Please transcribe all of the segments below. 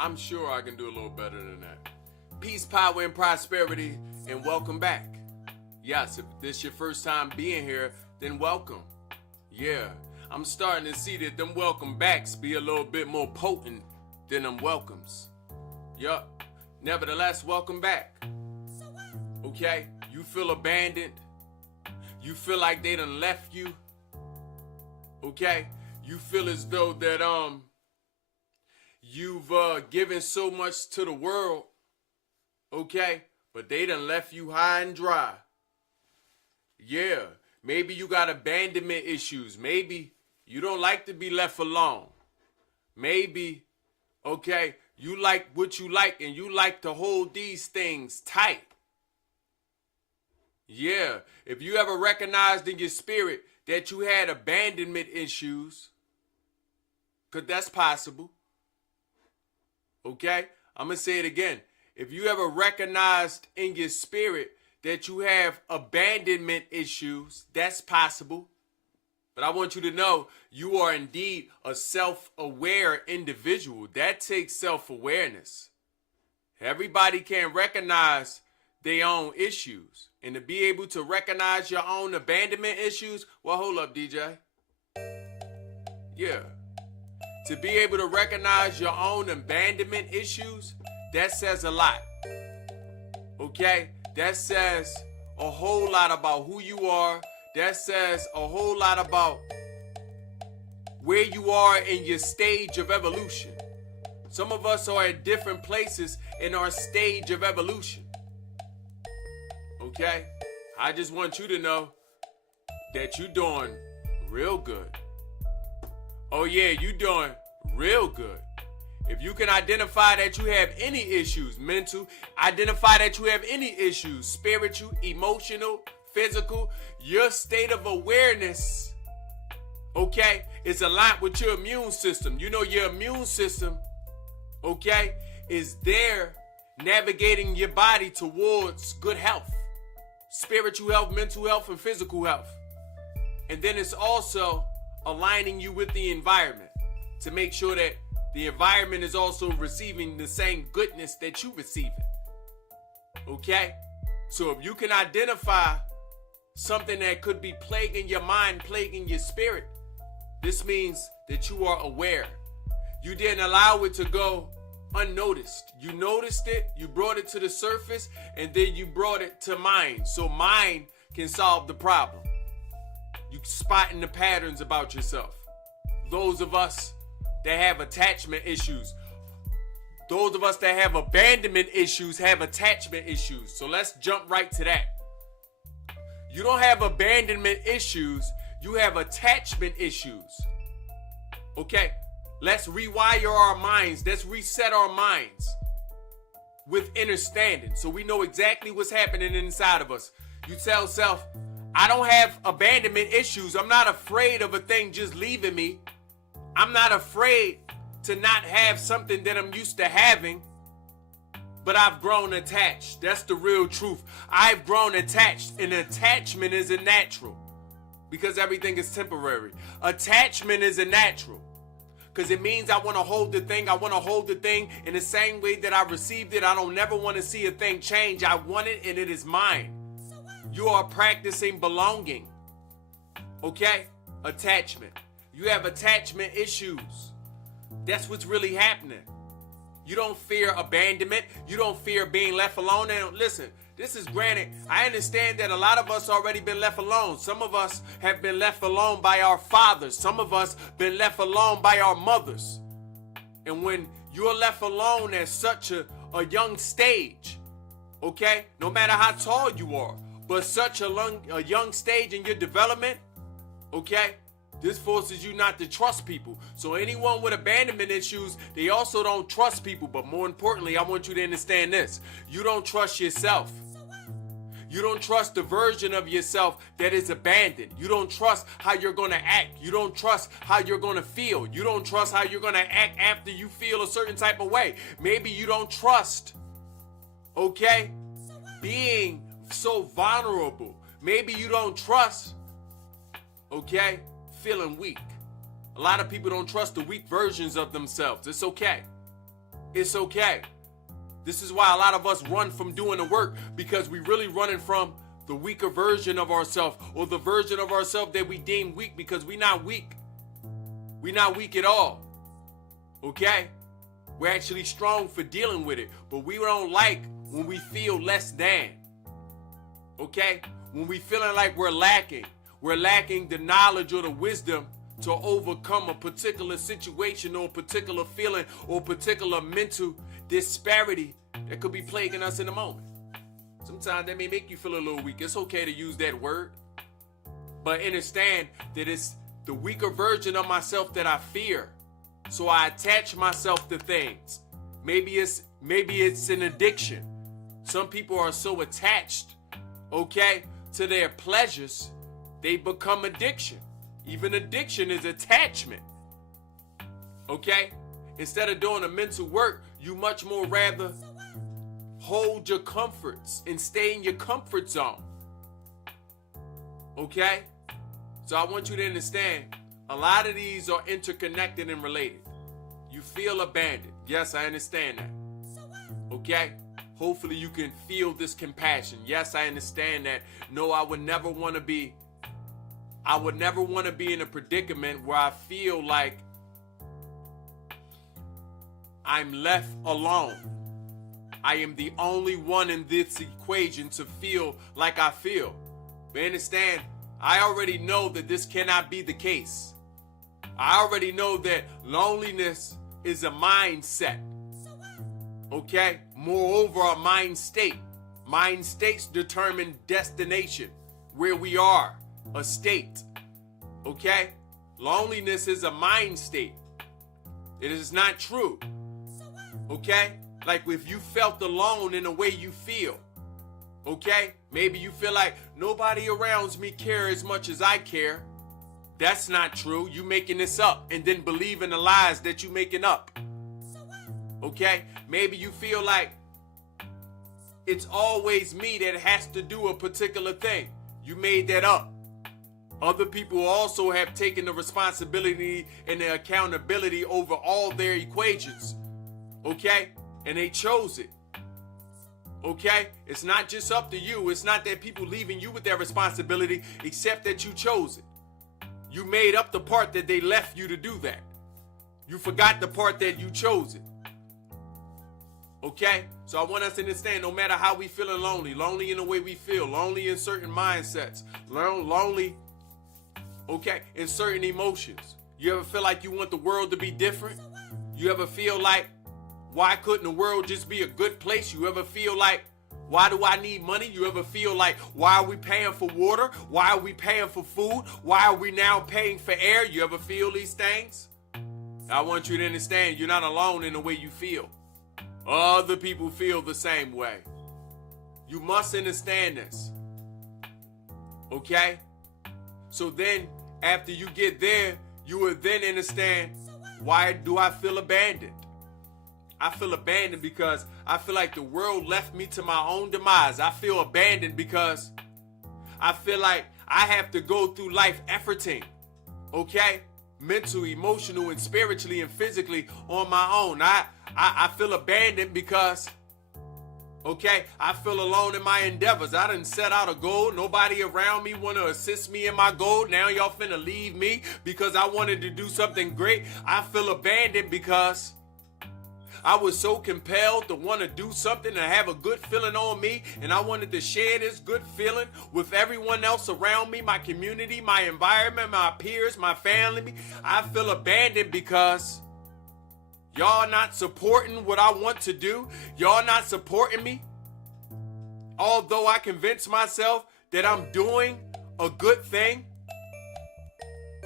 I'm sure I can do a little better than that. Peace, power, and prosperity, and welcome back. Yes, if this your first time being here, then welcome. Yeah, I'm starting to see that them welcome backs be a little bit more potent than them welcomes. Yup. Nevertheless, welcome back. Okay? You feel abandoned. You feel like they done left you. Okay? You feel as though that you've given so much to the world. Okay? But they done left you high and dry. Yeah. Maybe you got abandonment issues. Maybe you don't like to be left alone. Maybe, okay, you like what you like and you like to hold these things tight. Yeah. If you ever recognized in your spirit that you had abandonment issues, because that's possible. Okay? I'm going to say it again. If you ever recognized in your spirit that you have abandonment issues, that's possible. But I want you to know you are indeed a self-aware individual. That takes self-awareness. Everybody can recognize their own issues. And to be able to recognize your own abandonment issues, well, hold up, DJ. Yeah. To be able to recognize your own abandonment issues, that says a lot. Okay? That says a whole lot about who you are. That says a whole lot about where you are in your stage of evolution. Some of us are at different places in our stage of evolution. Okay? I just want you to know that you're doing real good. Oh yeah, you're doing real good. If you can identify that you have any issues, mental, identify that you have any issues, spiritual, emotional, physical, your state of awareness, okay, is aligned with your immune system. You know your immune system, okay, is there navigating your body towards good health, spiritual health, mental health, and physical health. And then it's also aligning you with the environment to make sure that the environment is also receiving the same goodness that you receiving. Okay? So if you can identify something that could be plaguing your mind, plaguing your spirit, this means that you are aware. You didn't allow it to go unnoticed. You noticed it, you brought it to the surface, and then you brought it to mind. So mind can solve the problem. You spotting the patterns about yourself. Those of us that have attachment issues, those of us that have abandonment issues have attachment issues. So let's jump right to that. You don't have abandonment issues, you have attachment issues. Okay, let's rewire our minds. Let's reset our minds with understanding so we know exactly what's happening inside of us. You tell self, I don't have abandonment issues. I'm not afraid of a thing just leaving me. I'm not afraid to not have something that I'm used to having, but I've grown attached. That's the real truth. I've grown attached, and attachment is a natural because everything is temporary. Attachment is a natural because it means I want to hold the thing. I want to hold the thing in the same way that I received it. I don't never want to see a thing change. I want it, and it is mine. You are practicing belonging. Okay? Attachment. You have attachment issues. That's what's really happening. You don't fear abandonment. You don't fear being left alone. And listen, this is granted. I understand that a lot of us already been left alone. Some of us have been left alone by our fathers. Some of us been left alone by our mothers. And when you're left alone at such a young stage, okay, no matter how tall you are, but such a young stage in your development, okay, this forces you not to trust people. So anyone with abandonment issues, they also don't trust people. But more importantly, I want you to understand this. You don't trust yourself. You don't trust the version of yourself that is abandoned. You don't trust how you're going to act. You don't trust how you're going to feel. You don't trust how you're going to act after you feel a certain type of way. Maybe you don't trust, okay, being so vulnerable. Maybe you don't trust, okay, feeling weak. A lot of people don't trust the weak versions of themselves. It's okay. It's okay. This is why a lot of us run from doing the work, because we really running from the weaker version of ourselves, or the version of ourselves that we deem weak, because we're not weak. We're not weak at all. Okay? We're actually strong for dealing with it, but we don't like when we feel less than. Okay? When we feeling like we're lacking the knowledge or the wisdom to overcome a particular situation or a particular feeling or a particular mental disparity that could be plaguing us in the moment. Sometimes that may make you feel a little weak. It's okay to use that word, but understand that it's the weaker version of myself that I fear. So I attach myself to things. Maybe it's an addiction. Some people are so attached, okay, to their pleasures, they become addiction. Even addiction is attachment. Okay? Instead of doing the mental work, you much more rather hold your comforts and stay in your comfort zone. Okay? So I want you to understand, a lot of these are interconnected and related. You feel abandoned. Yes, I understand that. Okay? Hopefully you can feel this compassion. Yes, I understand that. No, I would never want to be in a predicament where I feel like I'm left alone. I am the only one in this equation to feel like I feel. But understand, I already know that this cannot be the case. I already know that loneliness is a mindset. Okay? Moreover, a mind state. Mind states determine destination, where we are, a state. Okay? Loneliness is a mind state. It is not true. Okay? Like if you felt alone in the way you feel. Okay? Maybe you feel like nobody around me care as much as I care. That's not true. You making this up and then believing the lies that you making up. Okay? Maybe you feel like it's always me that has to do a particular thing. You made that up. Other people also have taken the responsibility and the accountability over all their equations. Okay? And they chose it. Okay? It's not just up to you. It's not that people leaving you with that responsibility, except that you chose it. You made up the part that they left you to do that. You forgot the part that you chose it. Okay? So I want us to understand, no matter how we feeling lonely in the way we feel, lonely in certain mindsets, lonely, okay, in certain emotions. You ever feel like you want the world to be different? You ever feel like, why couldn't the world just be a good place? You ever feel like, why do I need money? You ever feel like, why are we paying for water? Why are we paying for food? Why are we now paying for air? You ever feel these things? I want you to understand, you're not alone in the way you feel. Other people feel the same way. You must understand this. Okay? So then, after you get there, you will then understand, why do I feel abandoned? I feel abandoned because I feel like the world left me to my own demise. I feel abandoned because I feel like I have to go through life efforting, okay? Mental, emotional, and spiritually and physically on my own. I feel abandoned because, okay, I feel alone in my endeavors. I done set out a goal. Nobody around me want to assist me in my goal. Now y'all finna leave me because I wanted to do something great. I feel abandoned because I was so compelled to want to do something and have a good feeling on me, and I wanted to share this good feeling with everyone else around me, my community, my environment, my peers, my family. I feel abandoned because y'all not supporting what I want to do. Y'all not supporting me. Although I convince myself that I'm doing a good thing.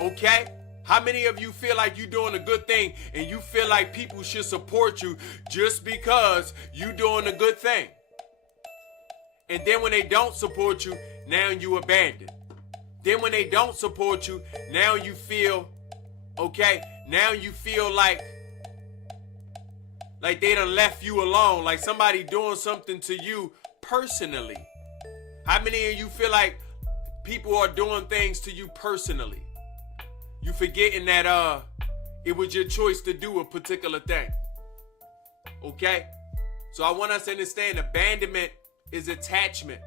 Okay? How many of you feel like you're doing a good thing and you feel like people should support you just because you're doing a good thing? And then when they don't support you, now you abandon. Then when they don't support you, now you feel, okay, now you feel like they done left you alone, like somebody doing something to you personally. How many of you feel like people are doing things to you personally? You forgetting that it was your choice to do a particular thing. Okay? So I want us to understand abandonment is attachment.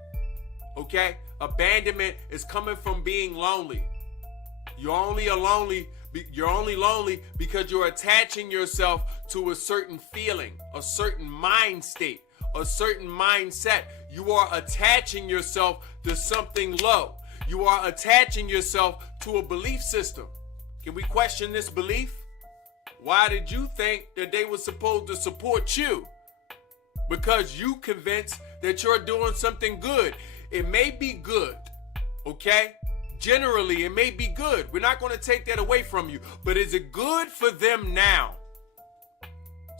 Okay? Abandonment is coming from being lonely. You're only lonely because you're attaching yourself to a certain feeling, a certain mind state, a certain mindset. You are attaching yourself to something low. You are attaching yourself to a belief system. Can we question this belief? Why did you think that they were supposed to support you? Because you convinced that you're doing something good. It may be good, okay? Generally, it may be good. We're not going to take that away from you. But is it good for them now?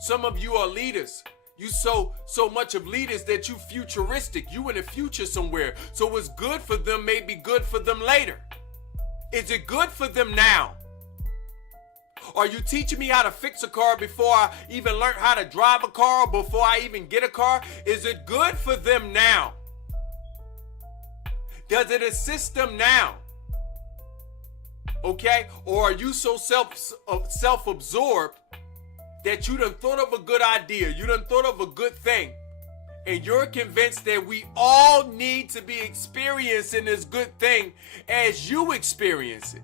Some of you are leaders. You so much of leaders that you futuristic. You in the future somewhere. So what's good for them may be good for them later. Is it good for them now? Are you teaching me how to fix a car before I even learn how to drive a car, before I even get a car? Is it good for them now? Does it assist them now? Okay? Or are you so self-absorbed that you done thought of a good idea, you done thought of a good thing, and you're convinced that we all need to be experiencing this good thing as you experience it,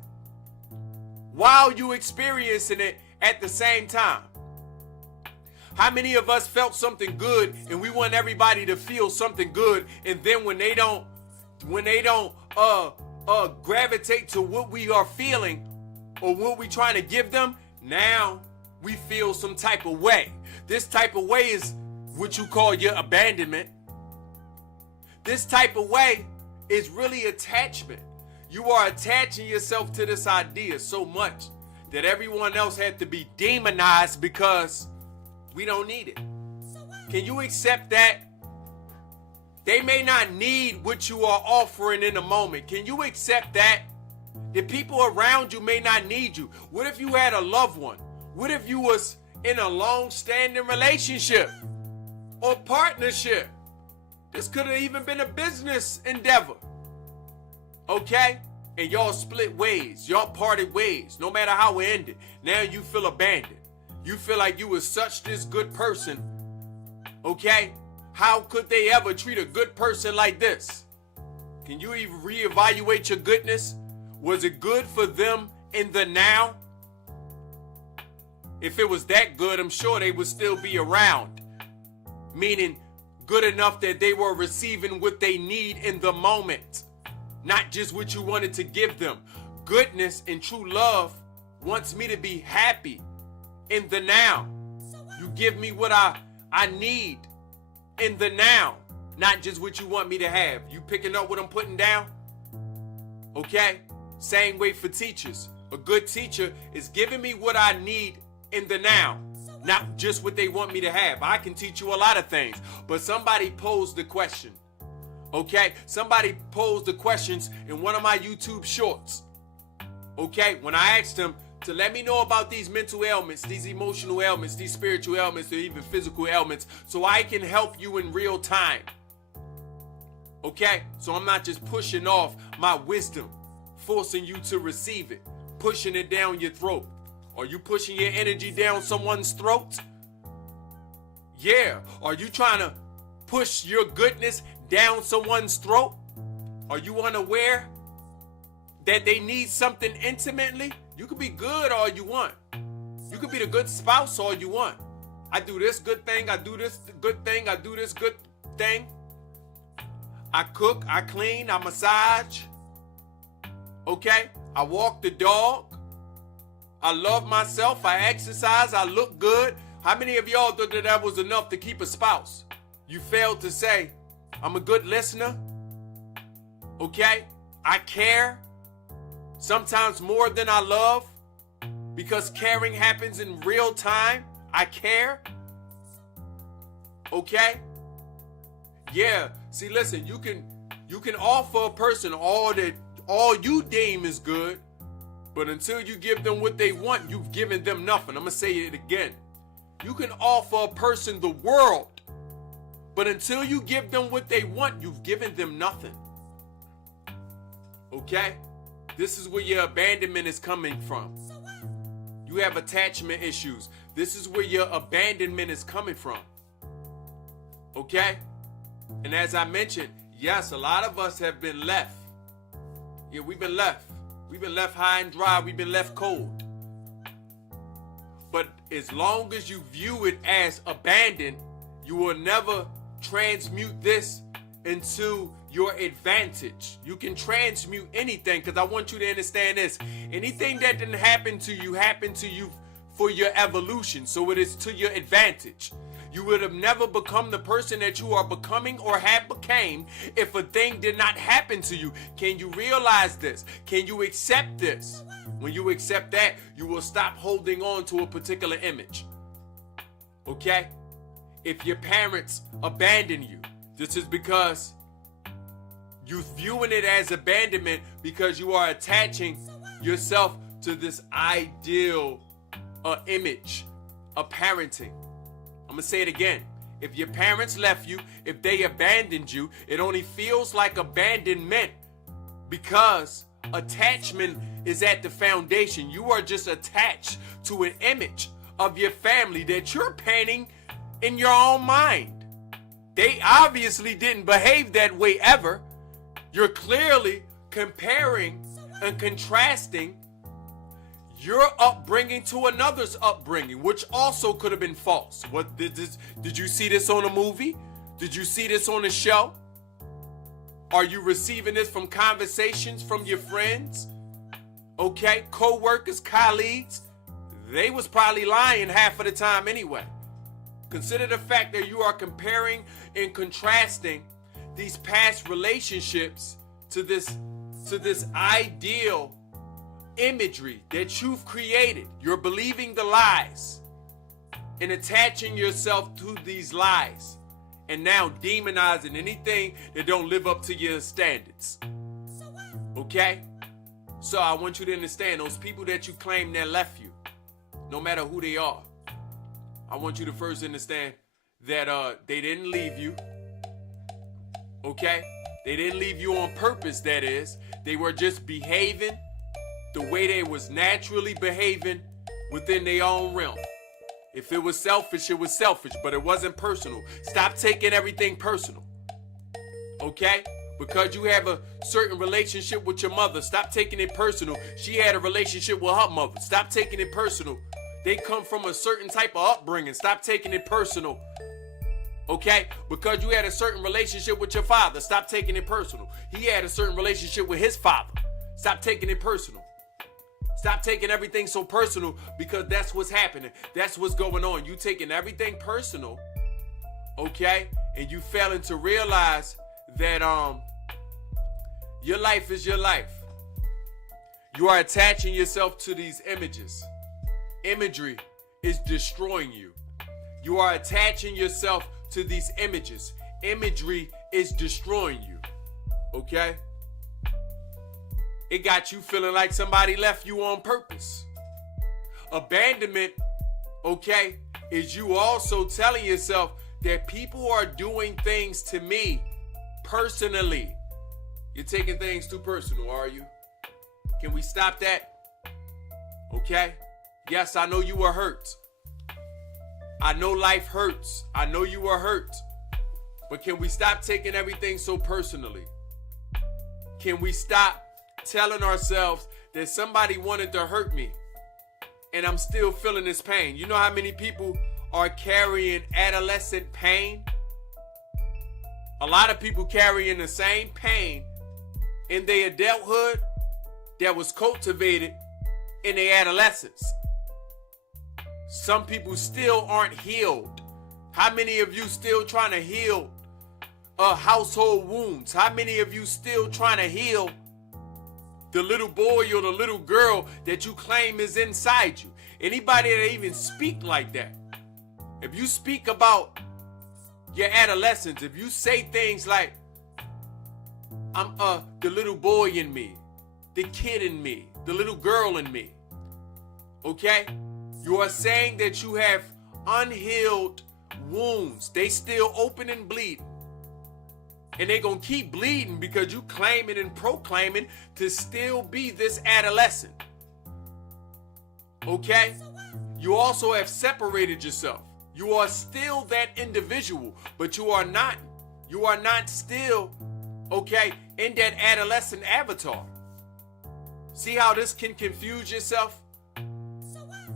while you experiencing it at the same time? How many of us felt something good and we want everybody to feel something good, and then when they don't gravitate to what we are feeling or what we trying to give them, now we feel some type of way. This type of way is what you call your abandonment. This type of way is really attachment. You are attaching yourself to this idea so much that everyone else had to be demonized because we don't need it. Can you accept that? They may not need what you are offering in the moment. Can you accept that? The people around you may not need you. What if you had a loved one? What if you was in a long-standing relationship or partnership? This could have even been a business endeavor. Okay? And y'all split ways. Y'all parted ways. No matter how it ended. Now you feel abandoned. You feel like you was such this good person. Okay? How could they ever treat a good person like this? Can you even reevaluate your goodness? Was it good for them in the now? If it was that good, I'm sure they would still be around. Meaning good enough that they were receiving what they need in the moment. Not just what you wanted to give them. Goodness and true love wants me to be happy in the now. You give me what I need in the now, not just what you want me to have. You picking up what I'm putting down? Okay? Same way for teachers. A good teacher is giving me what I need in the now, not just what they want me to have. I can teach you a lot of things, but somebody posed the question. Okay? Somebody posed the questions in one of my YouTube shorts. Okay? When I asked them to let me know about these mental ailments, these emotional ailments, these spiritual ailments, or even physical ailments, so I can help you in real time. Okay? So I'm not just pushing off my wisdom, forcing you to receive it, pushing it down your throat. Are you pushing your energy down someone's throat? Yeah. Are you trying to push your goodness down someone's throat? Are you unaware that they need something intimately? You can be good all you want. You can be the good spouse all you want. I do this good thing, I do this good thing, I do this good thing. I cook, I clean, I massage. Okay? I walk the dog. I love myself, I exercise, I look good. How many of y'all thought that was enough to keep a spouse? You failed to say, I'm a good listener. Okay? I care. Sometimes more than I love. Because caring happens in real time. I care. Okay? Yeah. See, listen, you can offer a person all you deem is good. But until you give them what they want, you've given them nothing. I'm going to say it again. You can offer a person the world. But until you give them what they want, you've given them nothing. Okay? This is where your abandonment is coming from. You have attachment issues. This is where your abandonment is coming from. Okay? And as I mentioned, yes, a lot of us have been left. Yeah, we've been left. We've been left high and dry. We've been left cold. But as long as you view it as abandoned, you will never transmute this into your advantage. You can transmute anything, because I want you to understand this. Anything that didn't happen to you happened to you for your evolution. So it is to your advantage. You would have never become the person that you are becoming or have became if a thing did not happen to you. Can you realize this? Can you accept this? When you accept that, you will stop holding on to a particular image. Okay? If your parents abandon you, this is because you're viewing it as abandonment, because you are attaching yourself to this ideal image of parenting. I'm going to say it again. If your parents left you, if they abandoned you, it only feels like abandonment because attachment is at the foundation. You are just attached to an image of your family that you're painting in your own mind. They obviously didn't behave that way ever. You're clearly comparing and contrasting your upbringing to another's upbringing, which also could have been false. What did you see this on a movie? Did you see this on a show? Are you receiving this from conversations from your friends? Okay, co-workers, colleagues? They was probably lying half of the time anyway. Consider the fact that you are comparing and contrasting these past relationships to this ideal imagery that you've created. You're believing the lies and attaching yourself to these lies, and now demonizing anything that don't live up to your standards. Okay? So I want you to understand, those people that you claim that left you, no matter who they are, I want you to first understand that they didn't leave you. Okay? They didn't leave you on purpose, that is. They were just behaving the way they was naturally behaving within their own realm. If it was selfish, it was selfish, but it wasn't personal. Stop taking everything personal. Okay? Because you have a certain relationship with your mother, stop taking it personal. She had a relationship with her mother. Stop taking it personal. They come from a certain type of upbringing. Stop taking it personal. Okay? Because you had a certain relationship with your father. Stop taking it personal. He had a certain relationship with his father. Stop taking it personal. Stop taking everything so personal, because that's what's happening. That's what's going on. You taking everything personal, okay? And you failing to realize that your life is your life. You are attaching yourself to these images. Imagery is destroying you. You are attaching yourself to these images. Imagery is destroying you, okay? It got you feeling like somebody left you on purpose. Abandonment, okay, is you also telling yourself that people are doing things to me personally. You're taking things too personal, are you? Can we stop that? Okay? Yes, I know you were hurt. I know life hurts. I know you were hurt. But can we stop taking everything so personally? Can we stop telling ourselves that somebody wanted to hurt me and I'm still feeling this pain? You know how many people are carrying adolescent pain? A lot of people carrying the same pain in their adulthood that was cultivated in their adolescence. Some people still aren't healed. How many of you still trying to heal household wounds? How many of you still trying to heal the little boy or the little girl that you claim is inside you? Anybody that even speak like that, if you speak about your adolescence, if you say things like, I'm the little boy in me, the kid in me, the little girl in me, okay? You are saying that you have unhealed wounds. They still open and bleeding. And they're going to keep bleeding because you claiming and proclaiming to still be this adolescent. Okay? you also have separated yourself. You are still that individual, but you are not still, okay, in that adolescent avatar. See how this can confuse yourself?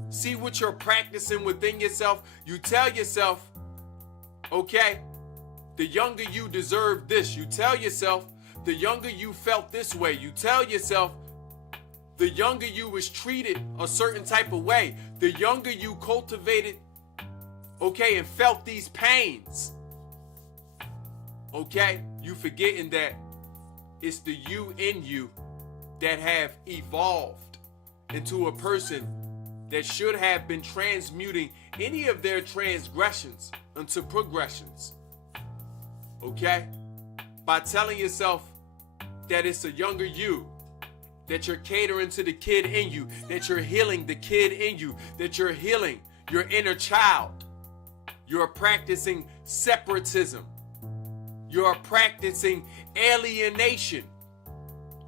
See what you're practicing within yourself. You tell yourself, okay, the younger you deserve this. You tell yourself, the younger you felt this way. You tell yourself, the younger you was treated a certain type of way. The younger you cultivated, okay, and felt these pains. Okay, you forgetting that it's the you in you that have evolved into a person that should have been transmuting any of their transgressions into progressions. Okay? By telling yourself that it's a younger you, that you're catering to the kid in you, that you're healing the kid in you, that you're healing your inner child. You're practicing separatism. You're practicing alienation.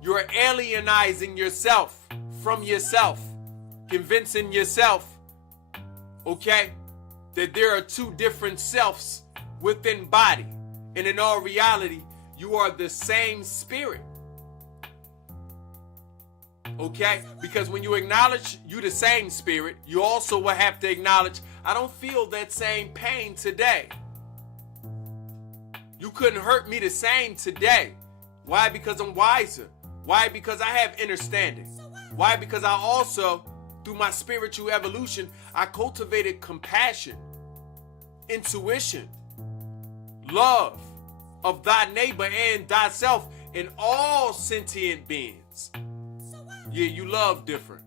You're alienizing yourself from yourself, convincing yourself, okay, that there are two different selves within body. And in all reality, you are the same spirit. Okay? Because when you acknowledge you the same spirit, you also will have to acknowledge, I don't feel that same pain today. You couldn't hurt me the same today. Why? Because I'm wiser. Why? Because I have understanding. Why? Because I also, through my spiritual evolution, I cultivated compassion, intuition, love of thy neighbor and thyself in all sentient beings. Yeah, you love different.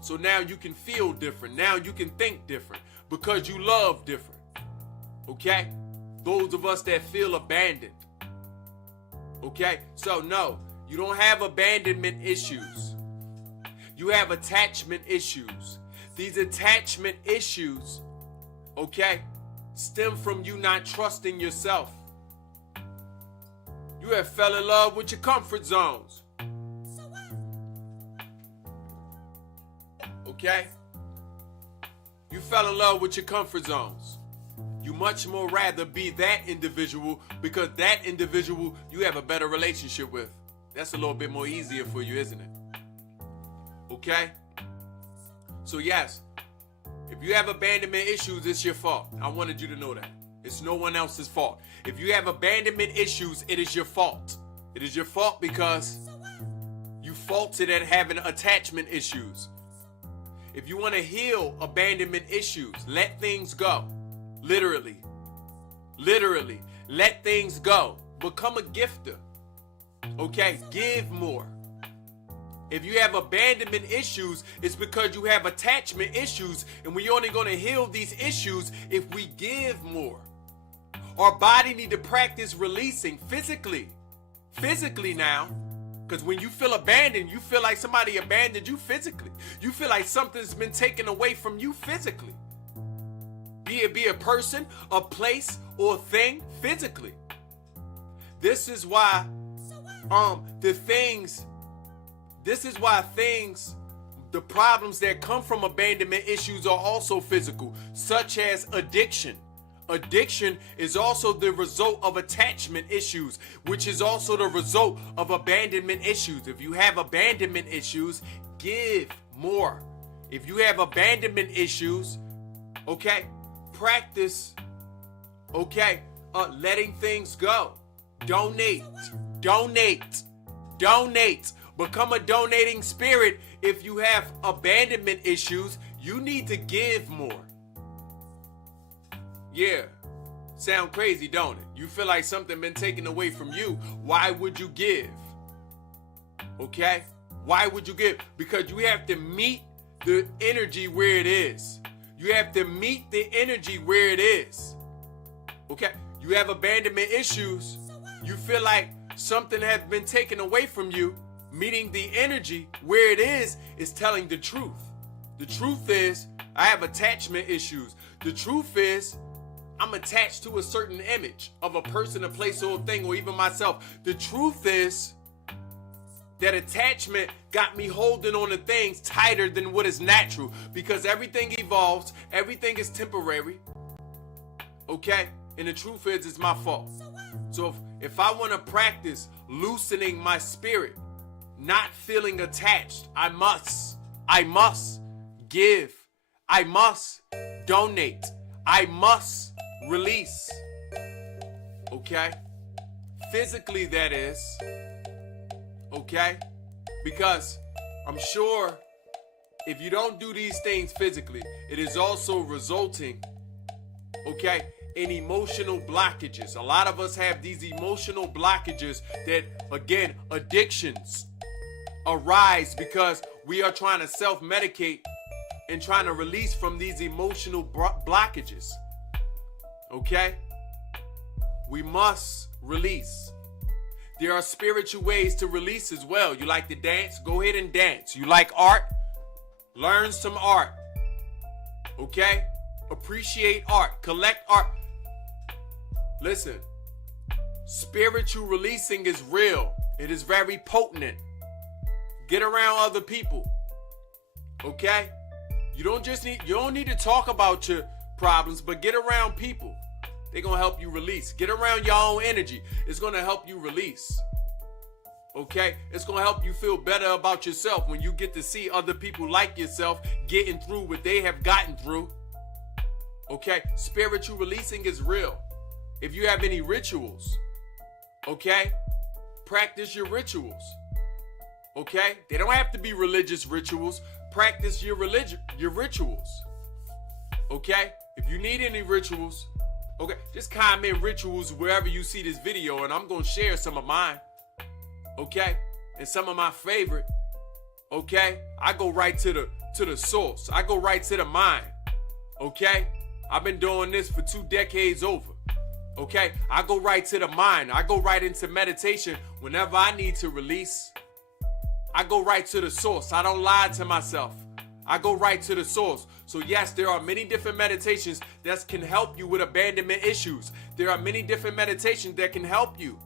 So now you can feel different. Now you can think different because you love different. Okay? Those of us that feel abandoned. Okay? So no, you don't have abandonment issues. You have attachment issues. These attachment issues, okay, stem from you not trusting yourself. You have fell in love with your comfort zones. Okay? You fell in love with your comfort zones. You much more rather be that individual because that individual you have a better relationship with. That's a little bit more easier for you, isn't it? Okay? So yes, if you have abandonment issues, it's your fault. I wanted you to know that. It's no one else's fault. If you have abandonment issues, it is your fault. It is your fault because you faulted at having attachment issues. If you want to heal abandonment issues, let things go. Literally, let things go. Become a gifter. Okay, give more. If you have abandonment issues, it's because you have attachment issues, and we're only going to heal these issues if we give more. Our body need to practice releasing physically now. Because when you feel abandoned, you feel like somebody abandoned you physically. You feel like something's been taken away from you physically. Be it a person, a place, or a thing physically. This is why the problems that come from abandonment issues are also physical, such as addiction. Addiction is also the result of attachment issues, which is also the result of abandonment issues. If you have abandonment issues, give more. If you have abandonment issues, okay, practice, okay, letting things go. Donate. Become a donating spirit. If you have abandonment issues, you need to give more. Yeah, sound crazy, don't it? You feel like something been taken away from you. Why would you give? Okay? Why would you give? Because you have to meet the energy where it is. You have to meet the energy where it is. Okay? You have abandonment issues. You feel like something has been taken away from you. Meeting the energy where it is telling the truth. The truth is, I have attachment issues. The truth is, I'm attached to a certain image of a person, a place, or a thing, or even myself. The truth is That attachment got me holding on to things tighter than what is natural, because everything evolves, everything is temporary. Okay? And the truth is, it's my fault. So if I want to practice loosening my spirit, not feeling attached, I must give. I must donate. I must release. Okay? Physically, that is. Okay? Because I'm sure if you don't do these things physically, it is also resulting, okay, in emotional blockages. A lot of us have these emotional blockages that, again, addictions arise because we are trying to self-medicate and trying to release from these emotional blockages. Okay? We must release. There are spiritual ways to release as well. You like to dance? Go ahead and dance. You like art? Learn some art. Okay? Appreciate art. Collect art. Listen, spiritual releasing is real. It is very potent. Get around other people. Okay? You don't need to talk about your problems, but get around people. They're going to help you release. Get around your own energy. It's going to help you release. Okay? It's going to help you feel better about yourself when you get to see other people like yourself getting through what they have gotten through. Okay? Spiritual releasing is real. If you have any rituals, okay? Practice your rituals. Okay? They don't have to be religious rituals. Practice your rituals. Okay? If you need any rituals, okay, just comment rituals wherever you see this video, and I'm going to share some of mine. Okay? And some of my favorite. Okay? I go right to the source. I go right to the mind. Okay? I've been doing this for 2 decades over. Okay? I go right to the mind. I go right into meditation whenever I need to release. I go right to the source. I don't lie to myself. I go right to the source. So yes, there are many different meditations that can help you with abandonment issues. There are many different meditations that can help you,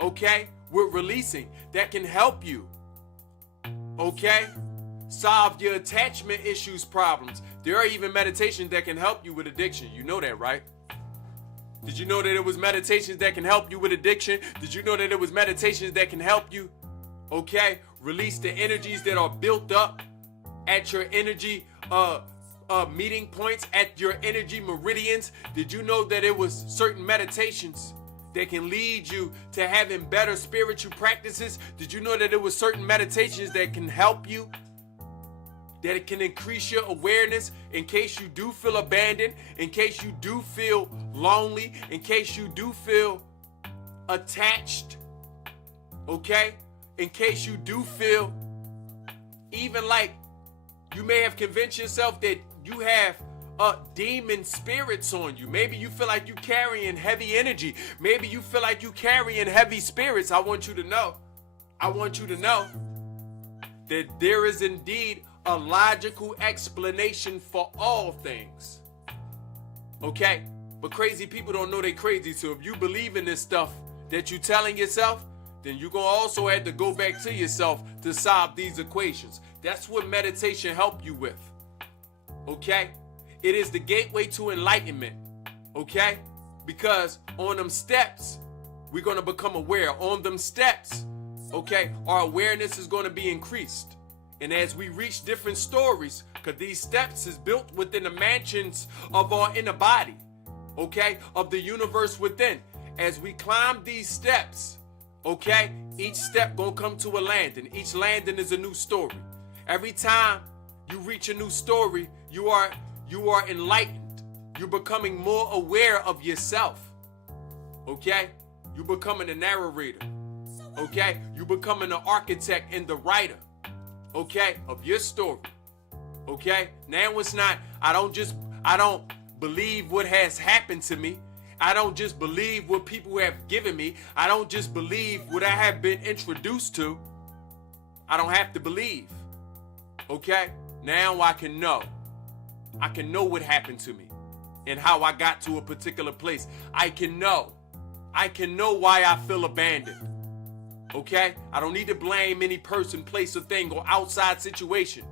okay, with releasing, that can help you, okay, solve your attachment issues problems. There are even meditations that can help you with addiction. You know that, right? Did you know that it was meditations that can help you with addiction? Did you know that it was meditations that can help you, okay, release the energies that are built up at your energy meeting points, at your energy meridians? Did you know that it was certain meditations that can lead you to having better spiritual practices? Did you know that it was certain meditations that can help you, that it can increase your awareness in case you do feel abandoned, in case you do feel lonely, in case you do feel attached, okay? In case you do feel even like you may have convinced yourself that you have demon spirits on you. Maybe you feel like you're carrying heavy energy. Maybe you feel like you're carrying heavy spirits. I want you to know that there is indeed a logical explanation for all things. Okay? But crazy people don't know they're crazy. So if you believe in this stuff that you're telling yourself, then you're going to also have to go back to yourself to solve these equations. That's what meditation helps you with. Okay? It is the gateway to enlightenment. Okay? Because on them steps, we're going to become aware. On them steps, okay, our awareness is going to be increased. And as we reach different stories, because these steps is built within the mansions of our inner body, okay, of the universe within. As we climb these steps, okay, each step gonna come to a landing. Each landing is a new story. Every time you reach a new story, you are enlightened. You're becoming more aware of yourself. Okay? You're becoming a narrator. Okay? You're becoming an architect and the writer. Okay? Of your story. Okay? Now it's not, I don't believe what has happened to me. I don't just believe what people have given me. I don't just believe what I have been introduced to. I don't have to believe. Okay? Now I can know. I can know what happened to me and how I got to a particular place. I can know. I can know why I feel abandoned. Okay? I don't need to blame any person, place, or thing or outside situation.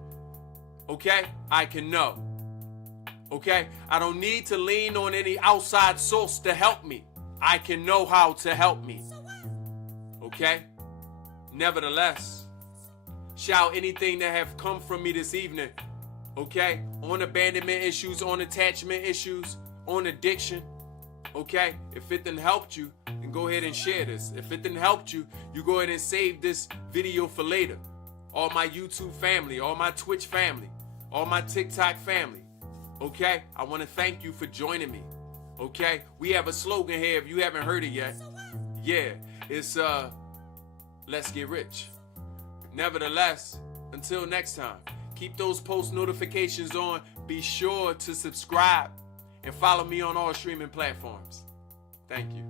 Okay? I can know. Okay? I don't need to lean on any outside source to help me. I can know how to help me. Okay? Nevertheless, shout anything that have come from me this evening. Okay? On abandonment issues, on attachment issues, on addiction. Okay? If it didn't help you, then go ahead and share this. If it didn't help you, you go ahead and save this video for later. All my YouTube family, all my Twitch family, all my TikTok family. Okay? I want to thank you for joining me. Okay? We have a slogan here if you haven't heard it yet. Yeah, it's let's get rich. Nevertheless, until next time, keep those post notifications on. Be sure to subscribe and follow me on all streaming platforms. Thank you.